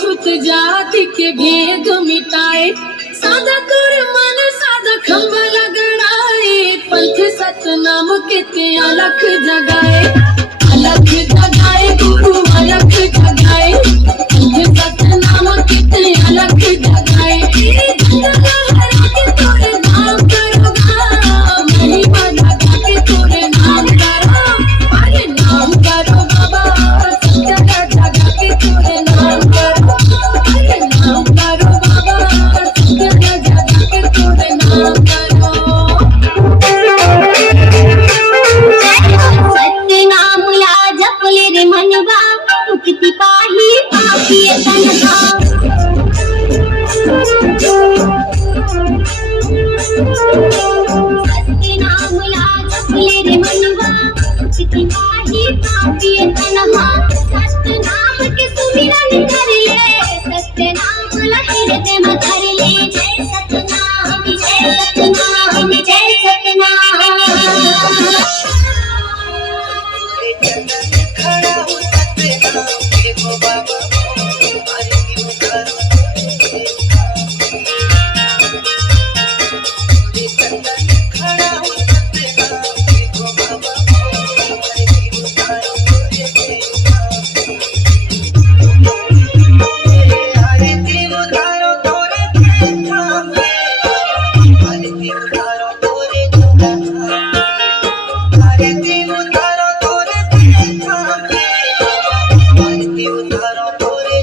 छूत जाति के भेद मिटाए, सादा कर मन सादा खंबा लगड़ाए, पंथ सतनाम के अलख जगाए, अलख जगाए गुरु अलख जगाए, पंथ सतनाम के अलख जगाए। हरा के तोरे नाम करोगा, महिमा लगा के तोरे नाम करो, अरे नाम करो बाबा, सत्य जगा के तोरे नाम करो, अरे नाम करो बाबा, सत्य जगा के तोरे नाम करो। सत्य नाम ला जपले रे मनवा, मुक्ति पाही पापी तनवा। सत्य नाम ला जपले रे मनवा, मुक्ति पाही पापी तनवा। सत्य नाम के सुमिरन कर ले, सत्य नाम ला हृदय में धर ले। जय सतनाम जय सतनाम जय सतनाम। खड़ा हो सतनाम देखो बाबा हमारे क्यों करो खड़ा हो सतनाम देखो बाबा हमारे क्यों करो आरती उतारो तोरे नाम आरती उतारो तोरे आरती उतारो तोरे आरती उतारो तोरे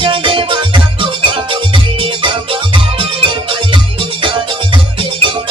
जय माता पुकारे बाबा आरती उतारो तोरे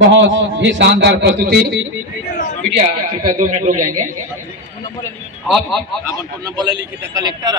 बहुत ही शानदार प्रस्तुति बिटिया कृपया 2 मिनट रुक जाएंगे। आप अपन फोन नंबर ले लिखी तो कलेक्टर